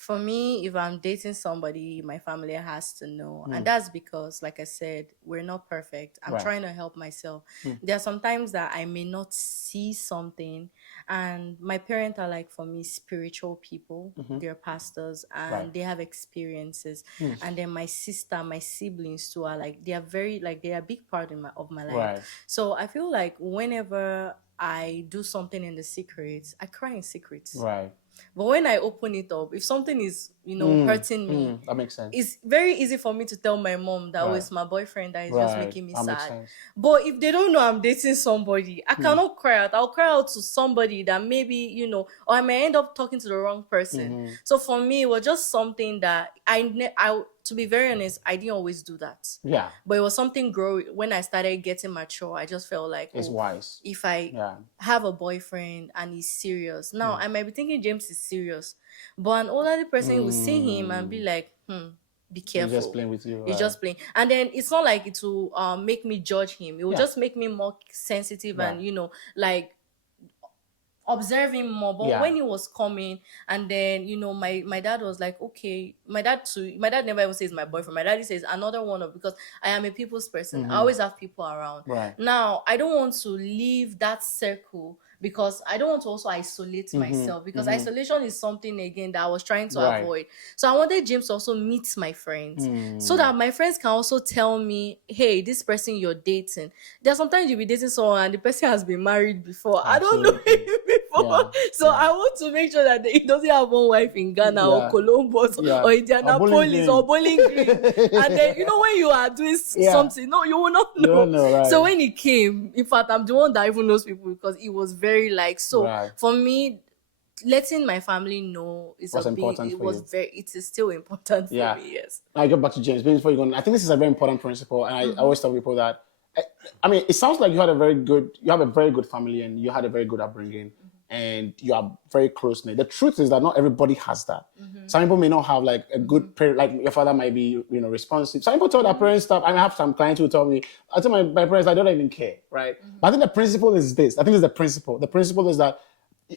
For me, if I'm dating somebody, my family has to know. And that's because, like I said, we're not perfect. I'm trying to help myself. There are sometimes that I may not see something, and my parents are like, for me, spiritual people. They're pastors and they have experiences. And then my sister, my siblings too are like, they are very, like, they are a big part of my life. So I feel like whenever I do something in the secret, I cry in secret. But when I open it up, if something is, hurting me, That makes sense. it's very easy for me to tell my mom that, oh, it's my boyfriend that is just making me That makes sad. sense. But if they don't know I'm dating somebody, I cannot cry out. I'll cry out to somebody that maybe, or I may end up talking to the wrong person. So for me, it was just something that to be very honest, I didn't always do that. Yeah. But it was something when I started getting mature. I just felt like, It's wise. if I have a boyfriend and he's serious. Now, I might be thinking James is serious, but an older person will see him and be like, be careful. He's just playing with you. He's just playing. And then it's not like it will make me judge him. It will just make me more sensitive and, like, observe him more. But when he was coming, and then my dad was like, okay, my dad never even says my boyfriend. My daddy says another one because I am a people's person. I always have people around. Now I don't want to leave that circle because I don't want to also isolate myself, because isolation is something again that I was trying to avoid. So I wanted James to also meet my friends so that my friends can also tell me, hey, this person you're dating. There's sometimes you'll be dating someone and the person has been married before. Absolutely. I don't know him before. So I want to make sure that he doesn't have one wife in Ghana or Columbus or Indianapolis or Bowling Green. And then, when you are doing something, no, you will not know. You don't know, right? So when he came, in fact, I'm the one that even knows people because it was very for me, letting my family know is important. It is still important for me. Yes. I get back to James before you go. I think this is a very important principle, and I always tell people that. I mean, it sounds like you have a very good family, and you had a very good upbringing, and you are very close knit. The truth is that not everybody has that. Some people may not have like a good parent, like your father might be, responsive. Some people tell their parents stuff. I have some clients who tell me, I tell my parents, I don't even care, right? But I think the principle is this. I think it's the principle. The principle is that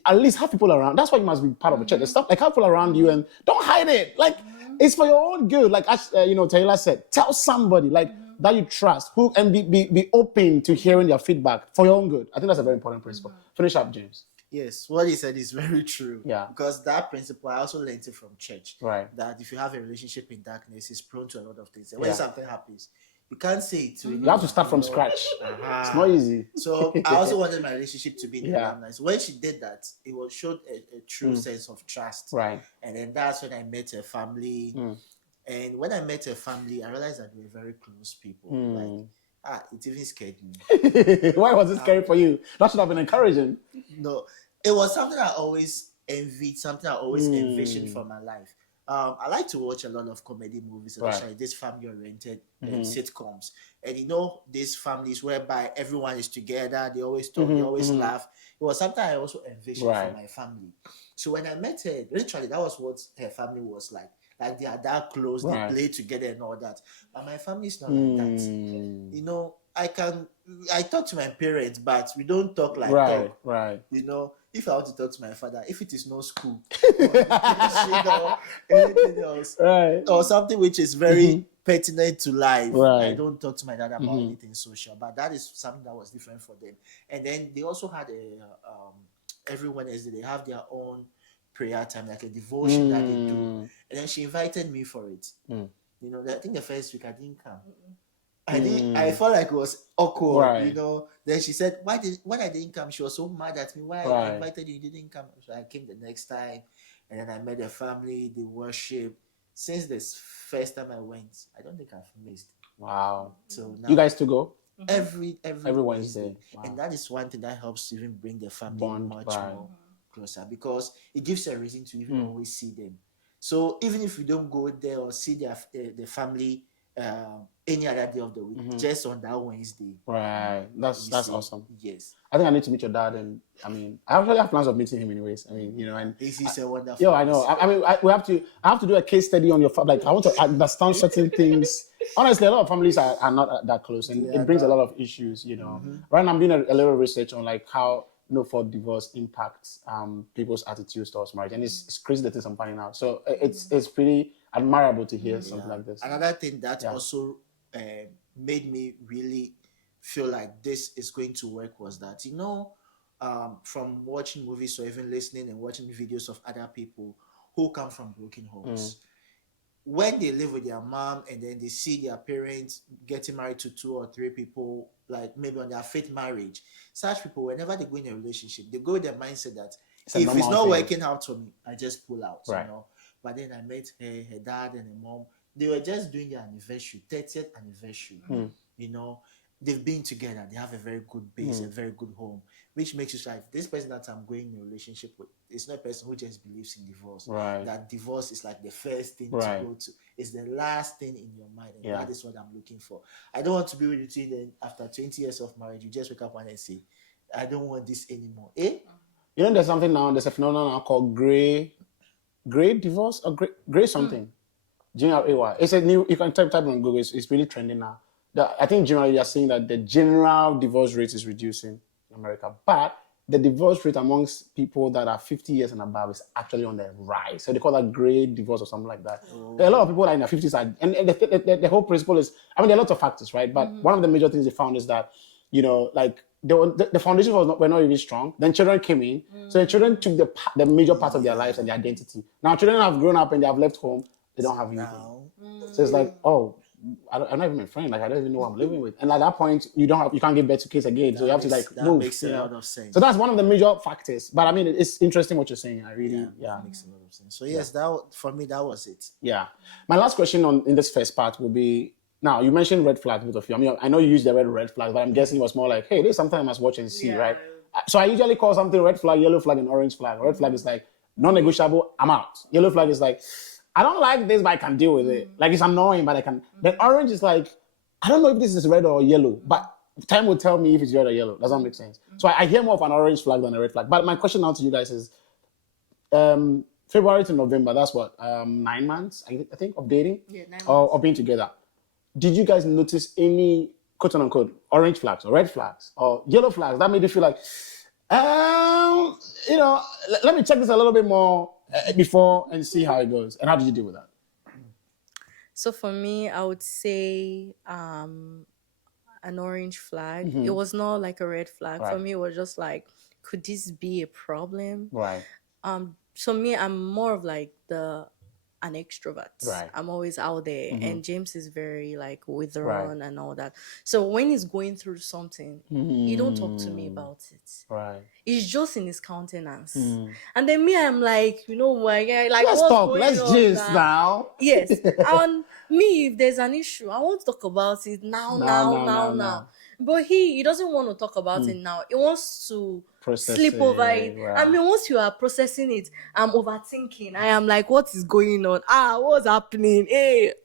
at least have people around. That's why you must be part of a church. The stuff like have people around you and don't hide it. Like it's for your own good. Like as Tehillah said, tell somebody like that you trust who and be open to hearing their feedback for your own good. I think that's a very important principle. Finish up, James. Yes, what he said is very true. Yeah. Because that principle, I also learned it from church. Right. That if you have a relationship in darkness, it's prone to a lot of things. And when something happens, you can't say it to anyone. You have to start from scratch. It's not easy. So I also wanted my relationship to be in the limelight. So when she did that, it showed a true sense of trust. Right. And then that's when I met her family. And when I met her family, I realized that we were very close people. It even scared me. Why was it scary for you? That should have been encouraging. No, it was something I always envied, something I always envisioned for my life. I like to watch a lot of comedy movies, especially this family-oriented sitcoms. And these families whereby everyone is together, they always talk, they always laugh. It was something I also envisioned for my family. So when I met her, literally, that was what her family was like. Like they are that close, they play together and all that. But my family is not like that. I talk to my parents, but we don't talk like that. Right. If I want to talk to my father, if it is no school, or anything else, or something which is very pertinent to life, I don't talk to my dad about anything social. But that is something that was different for them. And then they also had every Wednesday they have their own prayer time, like a devotion that they do. And then she invited me for it. I think the first week I didn't come. I felt like it was awkward, Then she said, when I didn't come, she was so mad at me. Why I invited you didn't come? So I came the next time, and then I met the family, the worship. Since this first time I went, I don't think I've missed. Wow. So now, you guys to go? Every Wednesday. Wow. And that is one thing that helps to even bring the family much more closer, because it gives you a reason to even always see them. So even if we don't go there or see the family any other day of the week, just on that Wednesday. Right. That's awesome. Yes. I think I need to meet your dad, and I actually have plans of meeting him anyways. And he's a wonderful. Yeah, I know. I have to do a case study on your family. Like I want to understand certain things. Honestly, a lot of families are not that close, and it brings a lot of issues. Right now, I'm doing a little research on like how know for divorce impacts people's attitudes towards marriage, and it's crazy the things I'm finding out. So it's pretty admirable to hear something like this. Another thing that also made me really feel like this is going to work was that, from watching movies or even listening and watching videos of other people who come from broken homes, when they live with their mom and then they see their parents getting married to 2 or 3 people, like maybe on their fifth marriage, such people, whenever they go in a relationship, they go with the mindset that if it's not working out for me, I just pull out, But then I met her dad and her mom. They were just doing their anniversary, 30th anniversary. They've been together. They have a very good base, a very good home, which makes you like, this person that I'm going in a relationship with is not a person who just believes in divorce. That divorce is like the first thing to go to. It's the last thing in your mind, and that is what I'm looking for. I don't want to be with you then after 20 years of marriage, you just wake up one day and say, I don't want this anymore. There's something now, there's a phenomenon now called gray divorce or gray something. GRAY. It's a new, you can type on Google, it's really trending now. I think generally they are saying that the general divorce rate is reducing in America, but the divorce rate amongst people that are 50 years and above is actually on the rise. So they call that gray divorce or something like that. There are a lot of people that are in their 50s, and the whole principle is, there are lots of factors, right? But one of the major things they found is that, like the foundation were not really strong. Then children came in, so the children took the major part of their lives and their identity. Now children have grown up and they have left home. They don't have anything. So it's like, I'm not even my friend. Like, I don't even know who I'm living with. And at that point, you can't give birth to kids again. So you have to move. Makes a lot of sense. So that's one of the major factors. But I mean, it's interesting what you're saying. I really, makes a lot of sense. So yes, for me, that was it. Yeah. My last question in this first part will be, now you mentioned red flags, both of you. I mean, I know you used the word red flags, but I'm guessing it was more like, hey, there's something I must watch and see, right? So I usually call something red flag, yellow flag, and orange flag. Red flag is like non-negotiable, I'm out. Yellow flag is like, I don't like this, but I can deal with it. Like, it's annoying, but I can. Then orange is like, I don't know if this is red or yellow, but time will tell me if it's red or yellow. Does that make sense? So I hear more of an orange flag than a red flag. But my question now to you guys is, February to November, that's what, 9 months, I think, of dating? Yeah, 9 months. Or being together. Did you guys notice any, quote unquote, orange flags or red flags or yellow flags that made you feel like, let me check this a little bit more before and see how it goes? And how did you deal with that? So for me, I would say an orange flag. It was not like a red flag. For me, it was just like, could this be a problem? Right. So me, I'm more of like an extrovert. Right. I'm always out there, and James is very like withdrawn and all that. So when he's going through something, he don't talk to me about it. Right. It's just in his countenance. And then me, I'm like, like, let's what's talk. going Let's on gist now. Yes. And me, if there's an issue, I want to talk about it now. But he doesn't want to talk about it now. He wants to sleep over it. Right. I mean, once you are processing it, I'm overthinking. I am like, what is going on? What's happening?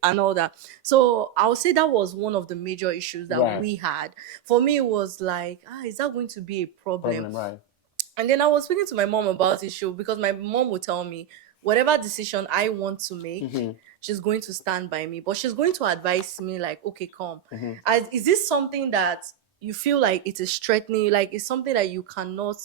And all that. So I would say that was one of the major issues that we had. For me, it was like, is that going to be a problem? Right. And then I was speaking to my mom about this show, because my mom would tell me whatever decision I want to make, she's going to stand by me, but she's going to advise me like, okay, come. Is this something that you feel like it is threatening, like it's something that you cannot,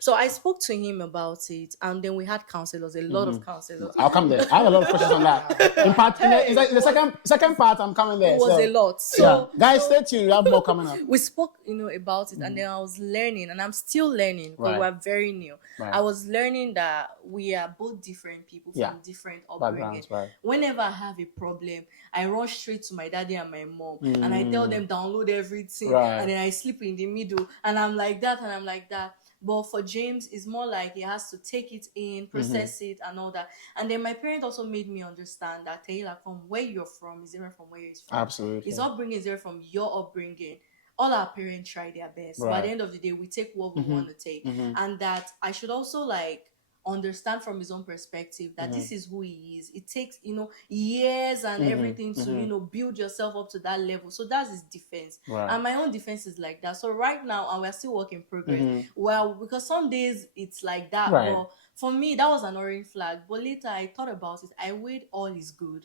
So I spoke to him about it, and then we had counselors, a lot of counselors. I'll come there. I have a lot of questions on that. In part, in the second part, I'm coming there. It was a lot. So guys, stay tuned. We have more coming up. We spoke, about it, and then I was learning, and I'm still learning, because we're very new. I was learning that we are both different people from different upbringing. Whenever I have a problem, I rush straight to my daddy and my mom, and I tell them download everything, and then I sleep in the middle, and I'm like that, and I'm like that. But for James, it's more like he has to take it in, process it, and all that. And then my parents also made me understand that Tehillah, from where you're from is different from where he's from. Absolutely. His upbringing is different from your upbringing. All our parents try their best. But at the end of the day, we take what we want to take. And that I should also like understand from his own perspective that this is who he is. It takes, years and everything to, build yourself up to that level. So that's his defense. And my own defense is like that. So right now, and we're still work in progress. Well, because some days it's like that. But for me, that was an orange flag. But later I thought about it. I weighed all is good.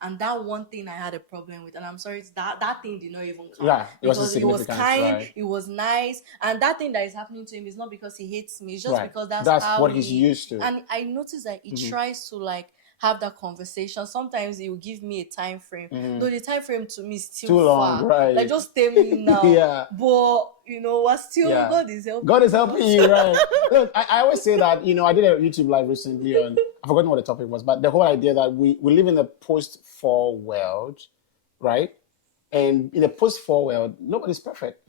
and that one thing I had a problem with, and I'm sorry, that thing did not even count. Yeah, it because wasn't it was significant, kind, right. it was nice, and that thing that is happening to him is not because he hates me, it's just Right. because that's That's how what he's used to. And I noticed that he tries to like have that conversation. Sometimes he will give me a time frame, though the time frame to me is still Too long, far. right. Like, just tell me now. Yeah. But we're still, Yeah. God is helping. God is helping you, right? Look, I always say that, I did a YouTube live recently on, I've forgotten what the topic was, but the whole idea that we live in a post-fall world, right? And in a post-fall world, nobody's perfect.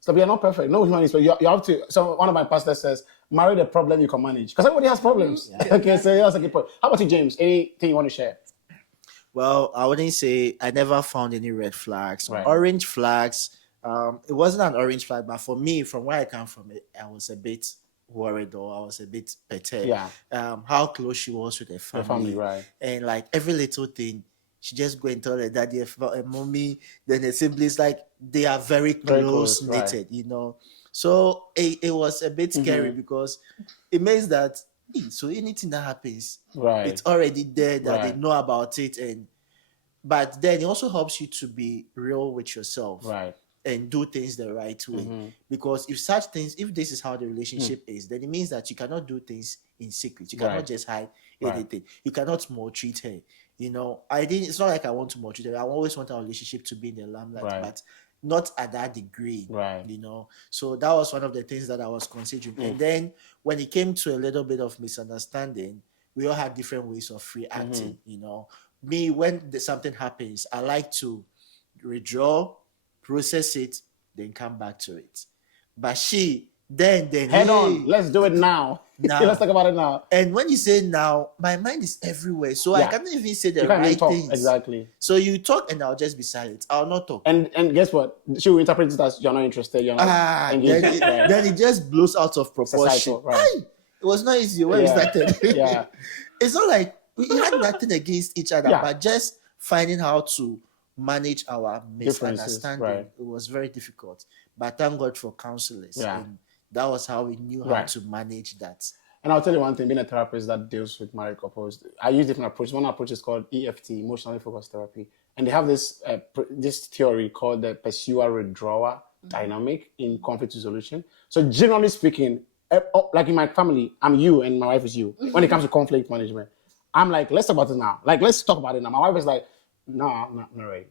So we are not perfect. No human is perfect. You have to, so one of my pastors says, marry the problem you can manage. Because everybody has problems. Okay, so that's a good point. How about you, James? Anything you want to share? Well, I wouldn't say I never found any red flags. Right. Orange flags. It wasn't an orange flag, but for me, from where I come from, I was a bit worried, or I was a bit perturbed. Yeah. How close she was with her family. Her family, right. And like every little thing, she just go and tell her daddy and mommy, then the siblings, like they are very close knitted, right. So it was a bit scary because it means that so anything that happens, right, it's already there that right. they know about it, but then it also helps you to be real with yourself, right, and do things the right way. Because if this is how the relationship is, then it means that you cannot do things in secret. You cannot just hide anything. You cannot maltreat her. It's not like I want to maltreat her. I always want our relationship to be in the limelight, but not at that degree. Right. So that was one of the things that I was considering. And then when it came to a little bit of misunderstanding, we all had different ways of reacting. Me, when something happens, I like to withdraw, process it, then come back to it. But she then head on, let's do it now. Let's talk about it now. And when you say now, my mind is everywhere, so I can't even say the right things. Exactly. So you talk and I'll just be silent. I'll not talk. And guess what? She will interpret it as you're not interested. You're not engaged. Then it just blows out of proportion. Societal, right. It was not easy when we started. Yeah. It's not like we had nothing against each other, but just finding how to manage our misunderstanding. Right. It was very difficult. But thank God for counselors. Yeah. And that was how we knew how to manage that. And I'll tell you one thing, being a therapist that deals with married couples, I use different approaches. One approach is called EFT, emotionally focused therapy. And they have this theory called the pursuer-withdrawer dynamic in conflict resolution. So generally speaking, like in my family, I'm you and my wife is you. When it comes to conflict management, I'm like, let's talk about it now. Like, let's talk about it now. My wife is like, no, I'm not ready.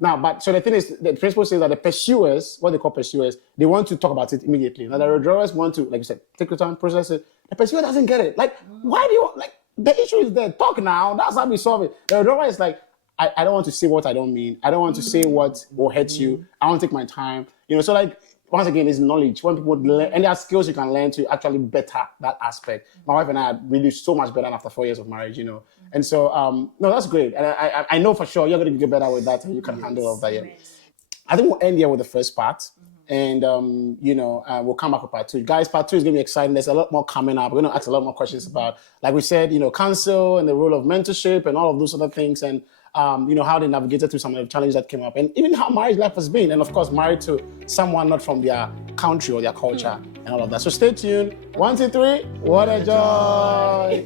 Now, but so the thing is, the principle says that the pursuers, what they call pursuers, they want to talk about it immediately. Now, the withdrawers want to, like you said, take your time, process it. The pursuer doesn't get it. Like, why do you, like, the issue is there. Talk now. That's how we solve it. The withdrawer is like, I don't want to say what I don't mean. I don't want to say what will hurt you. I want to take my time. So like, once again, it's knowledge. When people learn, and there are skills you can learn to actually better that aspect. My wife and I are really so much better after 4 years of marriage, And so, no, that's great. And I know for sure you're going to get better with that and you can handle all of that. Yeah. I think we'll end here with the first part. And, we'll come back with part 2. Guys, part 2 is going to be exciting. There's a lot more coming up. We're going to ask a lot more questions about, like we said, counsel and the role of mentorship and all of those other things. And, how they navigated through some of the challenges that came up. And even how marriage life has been. And, of course, married to someone not from their country or their culture and all of that. So stay tuned. 1, 2, 3. What a joy.